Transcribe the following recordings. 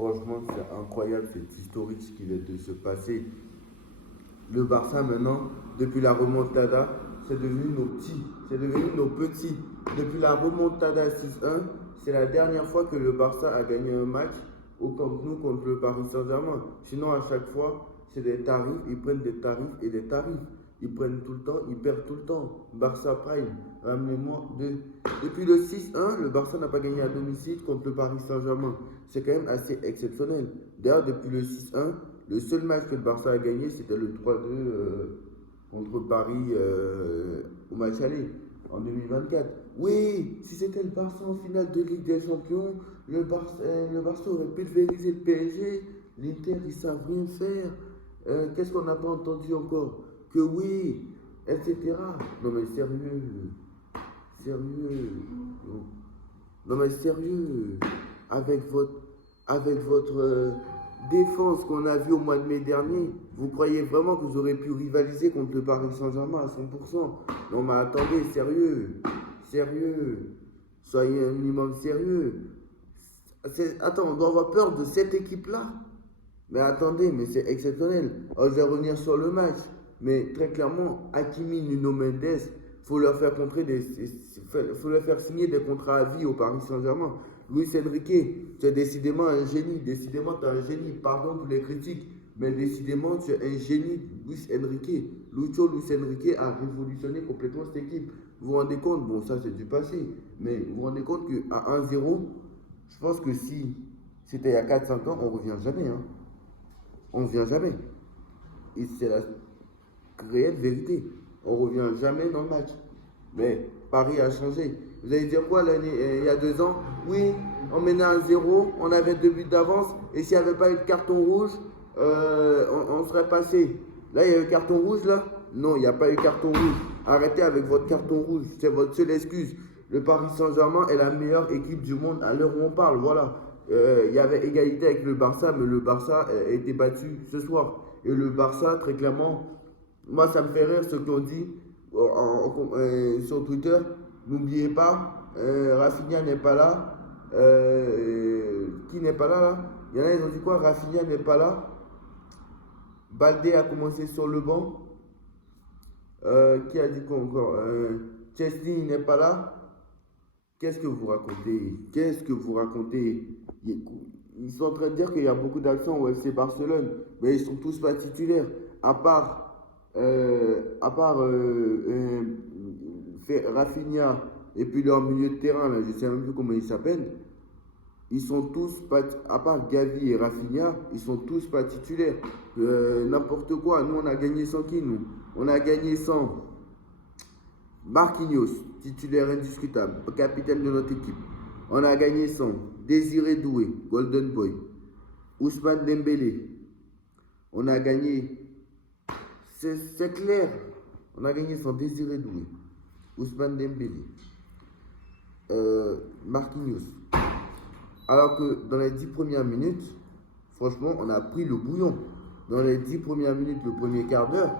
Franchement, c'est incroyable, c'est historique ce qui vient de se passer. Le Barça maintenant, depuis la remontada, c'est devenu nos petits, c'est devenu nos petits. Depuis la remontada 6-1, c'est la dernière fois que le Barça a gagné un match au Camp Nou contre le Paris Saint-Germain. Sinon, à chaque fois, c'est des tarifs, ils prennent des tarifs et des tarifs. Ils prennent tout le temps, ils perdent tout le temps. Barça Prime, ramenez-moi deux. Depuis le 6-1, le Barça n'a pas gagné à domicile contre le Paris Saint-Germain. C'est quand même assez exceptionnel. D'ailleurs, depuis le 6-1, le seul match que le Barça a gagné, c'était le 3-2 contre Paris au match aller en 2024. Oui, si c'était le Barça en finale de Ligue des Champions, le Barça aurait pulvérisé le PSG. L'Inter, ils savent rien faire. Qu'est-ce qu'on n'a pas entendu encore? Que oui, etc. Non mais sérieux, sérieux. Non mais sérieux, avec votre défense qu'on a vue au mois de mai dernier, vous croyez vraiment que vous aurez pu rivaliser contre le Paris Saint-Germain à 100%? Non mais attendez, sérieux, sérieux, soyez un minimum sérieux. Attends, on doit avoir peur de cette équipe-là? Mais attendez, mais c'est exceptionnel. Oh, je vais revenir sur le match. Mais très clairement, Hakimi, Nuno Mendes, faut leur faire faut leur faire signer des contrats à vie au Paris Saint-Germain. Luis Enrique, tu es décidément un génie. Décidément, tu es un génie. Pardon pour les critiques. Mais décidément, tu es un génie, Luis Enrique. Luis Enrique a révolutionné complètement cette équipe. Vous vous rendez compte? Bon, ça, c'est du passé. Mais vous vous rendez compte qu'à 1-0, je pense que si c'était il y a 4-5 ans, on ne revient jamais. Hein. On ne revient jamais. Et c'est la réelle vérité. On ne revient jamais dans le match. Mais Paris a changé. Vous allez dire quoi il y a 2 ans? Oui, on menait 1-0, on avait 2 buts d'avance. Et s'il n'y avait pas eu de carton rouge, on serait passé. Là, il y a eu carton rouge là? Non, il n'y a pas eu carton rouge. Arrêtez avec votre carton rouge. C'est votre seule excuse. Le Paris Saint-Germain est la meilleure équipe du monde à l'heure où on parle. Voilà. Il y avait égalité avec le Barça, mais le Barça a été battu ce soir. Et le Barça, très clairement, moi ça me fait rire ce qu'on dit sur Twitter. N'oubliez pas, Rafinha n'est pas là. Qui n'est pas là, là? Il y en a, ils ont dit quoi? Rafinha n'est pas là. Baldé a commencé sur le banc. Qui a dit quoi encore? Chesney n'est pas là. Qu'est-ce que vous racontez? Qu'est-ce que vous racontez? Ils sont en train de dire qu'il y a beaucoup d'actions au FC Barcelone, mais ils sont tous pas titulaires. À part Rafinha et puis leur milieu de terrain, là, je ne sais même plus comment ils s'appellent. Ils sont tous pas, à part Gavi et Rafinha, ils sont tous pas titulaires. N'importe quoi. Nous, on a gagné sans qui, nous? On a gagné sans Marquinhos, titulaire indiscutable, capitaine de notre équipe. On a gagné sans Désiré Doué, Golden Boy. Ousmane Dembélé. On a gagné. C'est clair. On a gagné sans Désiré Doué. Ousmane Dembélé. Marquinhos. Alors que dans les 10 premières minutes, franchement, on a pris le bouillon. Dans les 10 premières minutes, le premier quart d'heure,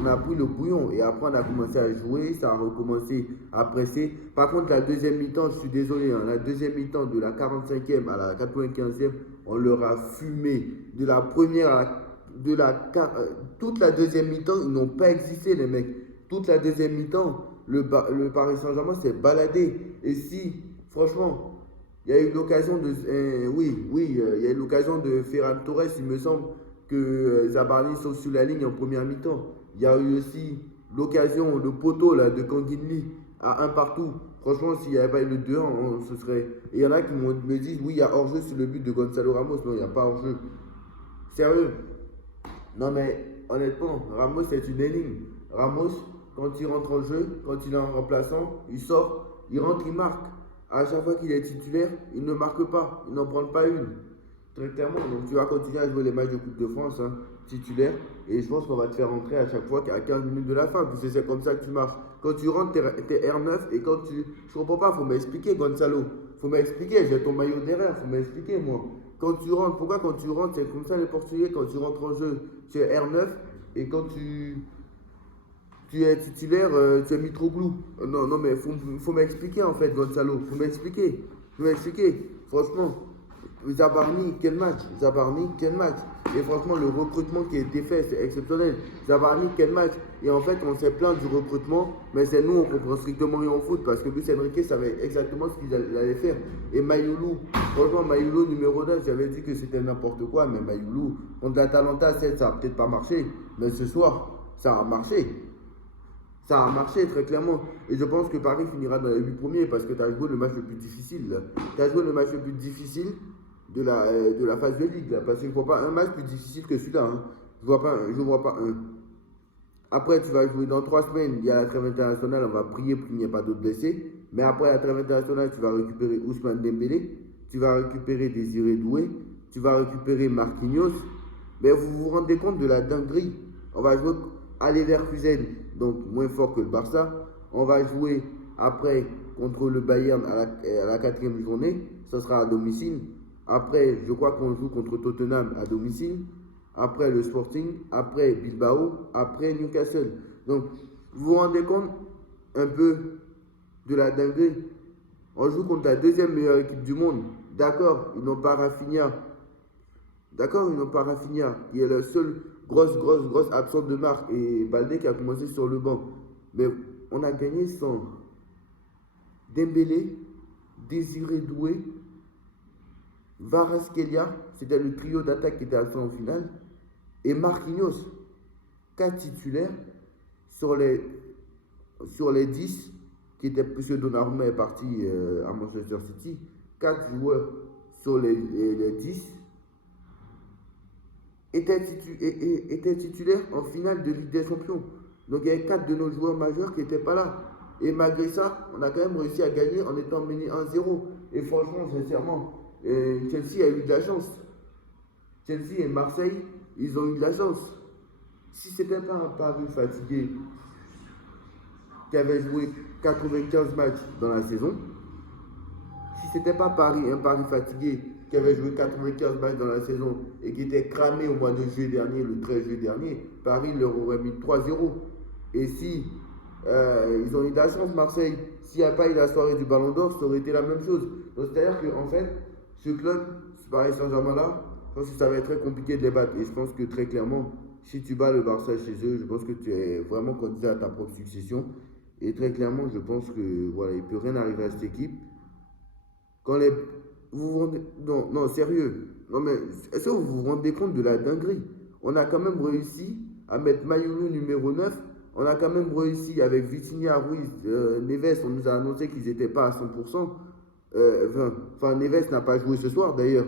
on a pris le bouillon. Et après, on a commencé à jouer, ça a recommencé à presser. Par contre, la deuxième mi-temps, je suis désolé, hein, la deuxième mi-temps de la 45e à la 95e, on leur a fumé. De la première à toute la deuxième mi-temps, ils n'ont pas existé, les mecs. Toute la deuxième mi-temps, le Paris Saint-Germain s'est baladé. Et si, franchement, il y a eu l'occasion de... il y a eu l'occasion de Ferran Torres, il me semble, que Zabarni sauve sur la ligne en première mi-temps. Il y a eu aussi l'occasion, le poteau là, de Kanginli à un partout. Franchement, s'il n'y avait pas eu le 2-1, ce serait... Et il y en a qui me disent, oui, il y a hors-jeu sur le but de Gonzalo Ramos. Non, il n'y a pas hors-jeu. Sérieux. Non mais, honnêtement, Ramos c'est une énigme. Ramos, quand il rentre en jeu, quand il est en remplaçant, il sort, il rentre, il marque. À chaque fois qu'il est titulaire, il ne marque pas, il n'en prend pas une. Très clairement, donc tu vas continuer à jouer les matchs de Coupe de France, hein, titulaire, et je pense qu'on va te faire rentrer à chaque fois à 15 minutes de la fin, parce que c'est comme ça que tu marches. Quand tu rentres, t'es R9, et quand tu... Je comprends pas, faut m'expliquer, Gonzalo. Faut m'expliquer, j'ai ton maillot derrière, faut m'expliquer, moi. Quand tu rentres, pourquoi quand tu rentres, c'est comme ça les Portugais, quand tu rentres en jeu, tu es R9, et quand tu es titulaire, tu es Mitroglou. Non, mais faut m'expliquer en fait, Gonzalo. Faut m'expliquer. Franchement. Zabarni, quel match? Zabarni, quel match? Et franchement, le recrutement qui a été fait, c'est exceptionnel. Zabarni, quel match? Et en fait, on s'est plaint du recrutement, mais c'est nous, on comprend strictement rien au foot parce que Luis Enrique savait exactement ce qu'il allait faire. Et Mayoulou, franchement, Mayoulou numéro 9, j'avais dit que c'était n'importe quoi, mais Mayoulou, contre l'Atalanta, ça n'a peut-être pas marché, mais ce soir, ça a marché. Ça a marché très clairement. Et je pense que Paris finira dans les 8 premiers parce que tu as joué le match le plus difficile. Tu as joué le match le plus difficile de la phase de ligue. Là, parce que je ne vois pas un match plus difficile que celui-là. Hein. Je vois pas un. Après, tu vas jouer dans 3 semaines. Il y a la trêve internationale. On va prier pour qu'il n'y ait pas d'autres blessés. Mais après la trêve internationale, tu vas récupérer Ousmane Dembélé. Tu vas récupérer Désiré Doué. Tu vas récupérer Marquinhos. Mais vous vous rendez compte de la dinguerie. On va jouer à Leverkusen, donc moins fort que le Barça. On va jouer après contre le Bayern à la 4e journée. Ça sera à domicile. Après, je crois qu'on joue contre Tottenham à domicile. Après le Sporting. Après Bilbao. Après Newcastle. Donc, vous vous rendez compte un peu de la dinguerie. On joue contre la deuxième meilleure équipe du monde. D'accord, ils n'ont pas Rafinha. D'accord, ils n'ont pas Rafinha, qui est le seul grosse absente de marque. Et Baldé qui a commencé sur le banc. Mais on a gagné sans Dembélé, Désiré Doué, Varaskelia, c'était le trio d'attaque qui était absent en finale, et Marquinhos, 4 titulaires sur les 10 qui étaient, puisque Donnarumma est parti à Manchester City, 4 joueurs sur les 10 étaient titulaires en finale de Ligue des Champions. Donc il y avait 4 de nos joueurs majeurs qui n'étaient pas là. Et malgré ça, on a quand même réussi à gagner en étant mené 1-0. Et franchement, sincèrement, Chelsea a eu de la chance. Chelsea et Marseille, ils ont eu de la chance. Si c'était pas un Paris fatigué qui avait joué 95 matchs dans la saison, si c'était pas un Paris fatigué qui avait joué 95 matchs dans la saison et qui était cramé au mois de juillet dernier, le 13 juillet dernier, Paris leur aurait mis 3-0. Et si ils ont eu de la chance, Marseille, s'il n'y a pas eu la soirée du Ballon d'Or, ça aurait été la même chose. Donc c'est-à-dire qu'en fait, ce club, ce Paris Saint-Germain là, je pense que ça va être très compliqué de les battre. Et je pense que très clairement, si tu bats le Barça chez eux, je pense que tu es vraiment candidat à ta propre succession. Et très clairement, je pense que voilà, il ne peut rien arriver à cette équipe. Quand les. Vous vous rendez. Non, non, sérieux. Non, mais est-ce que vous vous rendez compte de la dinguerie? On a quand même réussi à mettre Mayoulou numéro 9. On a quand même réussi avec Vitinha, Ruiz, Neves. On nous a annoncé qu'ils n'étaient pas à 100%. Enfin, Neves n'a pas joué ce soir d'ailleurs.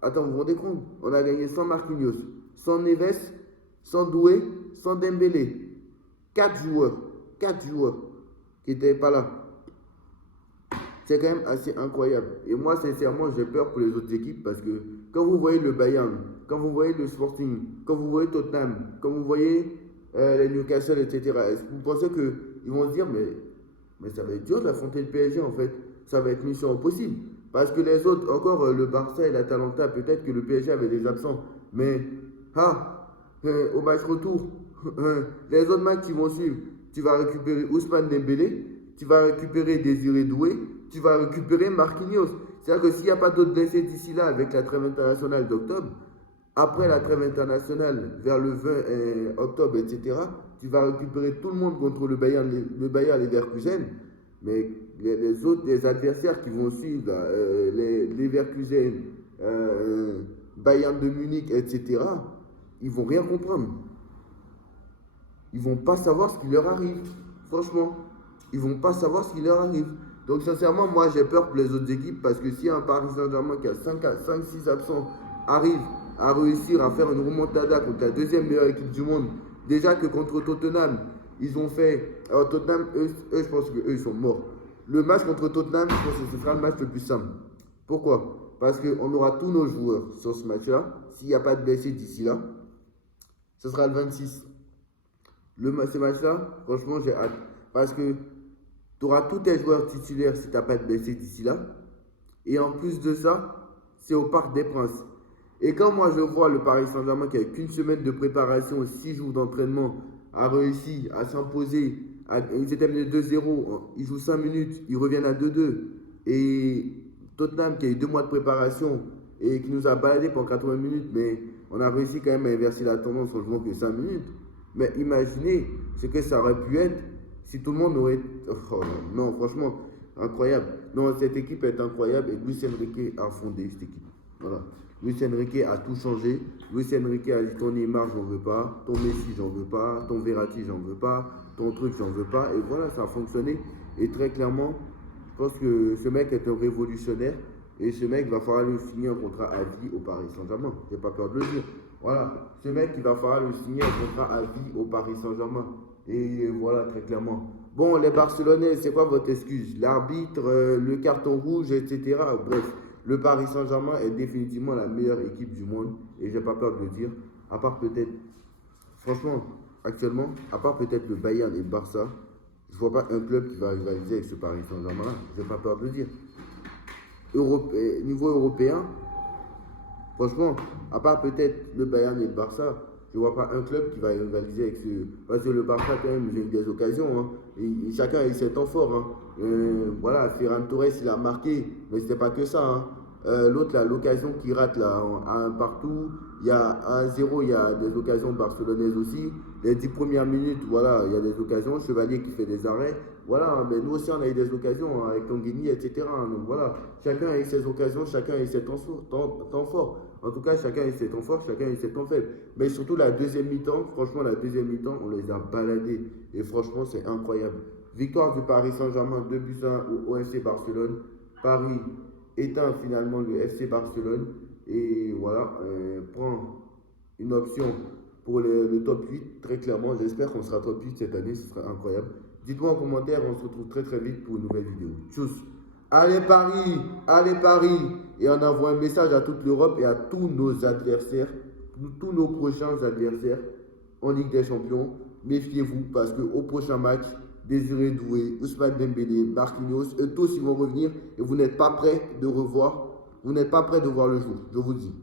Attends, vous vous rendez compte? On a gagné sans Marquinhos, sans Neves, sans Doué, sans Dembélé. 4 joueurs. 4 joueurs qui n'étaient pas là. C'est quand même assez incroyable. Et moi, sincèrement, j'ai peur pour les autres équipes parce que quand vous voyez le Bayern, quand vous voyez le Sporting, quand vous voyez Tottenham, quand vous voyez les Newcastle, etc., vous pensez qu'ils vont se dire, mais ça va être dur d'affronter le PSG en fait. Ça va être mission impossible. Parce que les autres, encore le Barça et l'Atalanta, peut-être que le PSG avait des absents. Mais, au match retour, les autres matchs qui vont suivre, tu vas récupérer Ousmane Dembélé, tu vas récupérer Désiré Doué, tu vas récupérer Marquinhos. C'est-à-dire que s'il n'y a pas d'autres blessés d'ici là avec la trêve internationale d'octobre, après la trêve internationale, vers le 20 octobre, etc., tu vas récupérer tout le monde contre le Bayern Leverkusen. Mais les autres, les adversaires qui vont suivre, les Leverkusen, Bayern de Munich, etc., ils vont rien comprendre. Ils vont pas savoir ce qui leur arrive. Franchement, ils vont pas savoir ce qui leur arrive. Donc sincèrement, moi j'ai peur pour les autres équipes parce que si un Paris Saint-Germain qui a 5-6 absents arrive à réussir à faire une remontada contre la deuxième meilleure équipe du monde, déjà que contre Tottenham, ils ont fait... Alors Tottenham, eux je pense qu'eux ils sont morts. Le match contre Tottenham, je pense que ce sera le match le plus simple. Pourquoi? Parce qu'on aura tous nos joueurs sur ce match-là. S'il n'y a pas de blessés d'ici là, ce sera le 26. Ce match-là, franchement, j'ai hâte. Parce que tu auras tous tes joueurs titulaires si tu n'as pas de blessés d'ici là. Et en plus de ça, c'est au Parc des Princes. Et quand moi je vois le Paris Saint-Germain qui a qu'une semaine de préparation, 6 jours d'entraînement, a réussi à s'imposer, ils étaient menés 2-0, ils jouent 5 minutes, ils reviennent à 2-2. Et Tottenham qui a eu 2 mois de préparation et qui nous a baladé pendant 80 minutes, mais on a réussi quand même à inverser la tendance en jouant que 5 minutes. Mais imaginez ce que ça aurait pu être si tout le monde aurait... Oh, non, franchement, incroyable. Non, cette équipe est incroyable et Luis Enrique a fondé cette équipe. Voilà. Luis Enrique a tout changé. Luis Enrique a dit ton Neymar, j'en veux pas. Ton Messi, j'en veux pas. Ton Verratti, j'en veux pas. Ton truc, j'en veux pas. Et voilà, ça a fonctionné. Et très clairement, je pense que ce mec est un révolutionnaire. Et ce mec va falloir lui signer un contrat à vie au Paris Saint-Germain. J'ai pas peur de le dire. Voilà. Ce mec, il va falloir lui signer un contrat à vie au Paris Saint-Germain. Et voilà, très clairement. Bon, les Barcelonais, c'est quoi votre excuse? L'arbitre, le carton rouge, etc. Bref, le Paris Saint-Germain est définitivement la meilleure équipe du monde. Et j'ai pas peur de le dire. À part peut-être, franchement, actuellement, à part peut-être le Bayern et le Barça, je vois pas un club qui va rivaliser avec ce Paris Saint-Germain-là. J'ai pas peur de le dire. Niveau européen, franchement, à part peut-être le Bayern et le Barça, je ne vois pas un club qui va rivaliser avec ce. Parce que le Barça, quand même, ils ont eu des occasions. Hein. Et chacun a eu ses temps forts. Hein. Voilà, Ferran Torres, il a marqué, mais ce n'était pas que ça. Hein. L'autre, là, l'occasion qu'il rate là, à un partout, il y a 1-0, il y a des occasions barcelonaises aussi. Les 10 premières minutes, voilà, il y a des occasions. Chevalier qui fait des arrêts. Voilà, hein, mais nous aussi, on a eu des occasions hein, avec Tanguini, etc. Hein. Donc voilà, chacun a eu ses occasions, chacun a eu ses temps forts. En tout cas, chacun a eu ses temps forts, chacun a eu ses temps faibles. Mais surtout la deuxième mi-temps, franchement, la deuxième mi-temps, on les a baladés. Et franchement, c'est incroyable. Victoire du Paris Saint-Germain, 2-1 au FC Barcelone. Paris éteint finalement le FC Barcelone. Et voilà, prend une option pour le top 8, très clairement. J'espère qu'on sera top 8 cette année, ce sera incroyable. Dites-moi en commentaire, on se retrouve très très vite pour une nouvelle vidéo. Tchuss. Allez Paris, allez Paris. Et on envoie un message à toute l'Europe et à tous nos adversaires, tous nos prochains adversaires en Ligue des Champions. Méfiez-vous parce qu'au prochain match, Désiré Doué, Ousmane Dembélé, Marquinhos, eux tous ils vont revenir et vous n'êtes pas prêts de revoir, vous n'êtes pas prêts de voir le jour, je vous le dis.